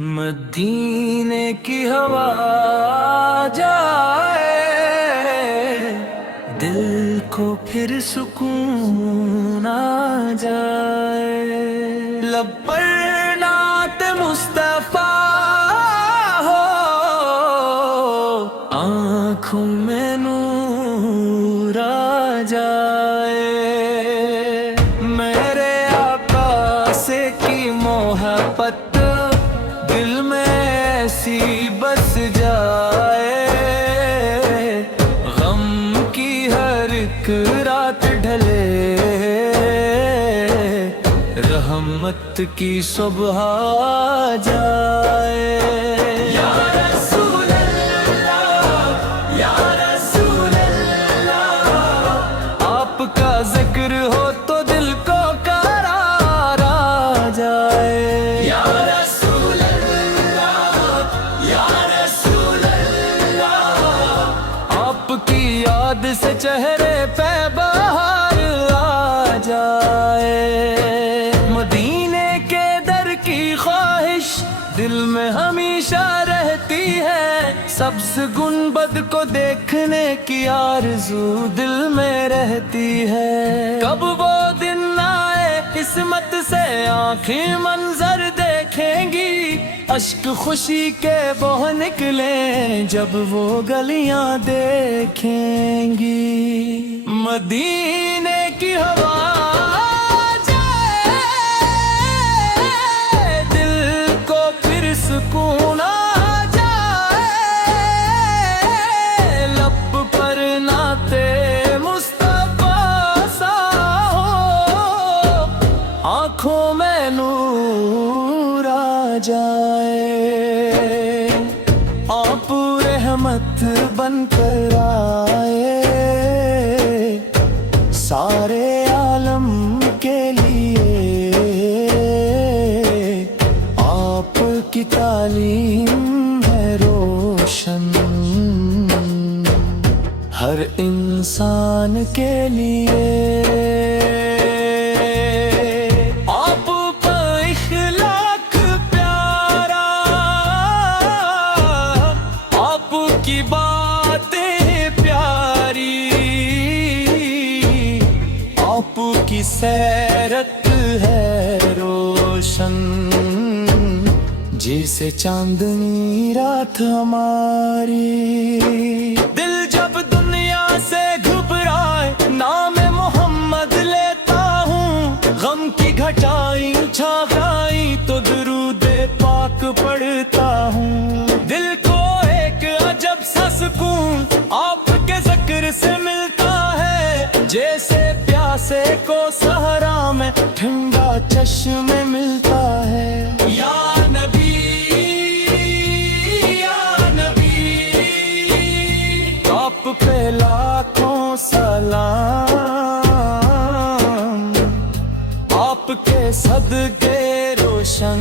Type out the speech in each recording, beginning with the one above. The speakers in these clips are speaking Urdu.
مدینے کی ہوا جائے دل کو پھر سکون آ جائے، لب پر نعت مصطفیٰ ہو، آنکھوں میں نور آ جائے، میرے آقا سے کی محبت دل میں ایسی بس جائے، غم کی ہر ایک رات ڈھلے، رحمت کی صبح آ جائے۔ یا رسول اللہ، یا رسول اللہ، آپ کا ذکر ہو تو دل کو قرار آ جائے۔ یا رسول اللہ، یا رسول اللہ، آپ کی یاد سے چہرے پہ بہار آ جائے، مدینے کے در کی خواہش دل میں ہمیشہ رہتی ہے، سبز گنبد کو دیکھنے کی آرزو دل میں رہتی ہے، کب وہ دن آئے قسمت سے آنکھیں منظر دیکھیں گی، اشک خوشی کے بہہ نکلیں جب وہ گلیاں دیکھیں گی، مدینے کی ہوا جائے دل کو پھر سکون آ جائے، لب پر نعت مصطفیٰ سا ہو، آنکھوں میں نور آ جائے، آپ رحمت بن کر آئے سارے عالم کے لیے، آپ کی تعلیم ہے روشن ہر انسان کے لیے، آپ پر اخلاق پیارا، آپ کی باتیں پیاری، آپ کی سیرت ہے روشن جیسے چاندنی رات ہماری، دل جب دنیا سے گھبرائے نام محمد لیتا ہوں، غم کی گھٹائیں چھا گئی تو درود پاک پڑھتا ہوں، دل کو ایک عجب سا سکون آپ کے ذکر سے ملتا ہے، جیسے پیاسے کو صحرا میں ٹھنڈا چشم ملتا ہے، یا نبی یا نبی، آپ پہ لاکھوں سلام، آپ کے صدقے روشن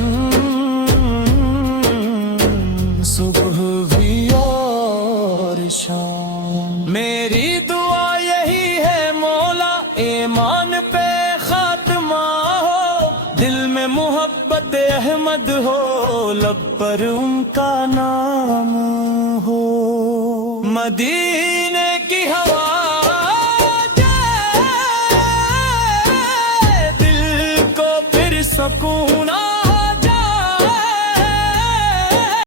صبح بھی اور شام، میری دعا یہی ہے مولا ایمان پہ خاتمہ ہو، دل میں محبت احمد ہو، لب پر ان کا نام ہو، مدینہ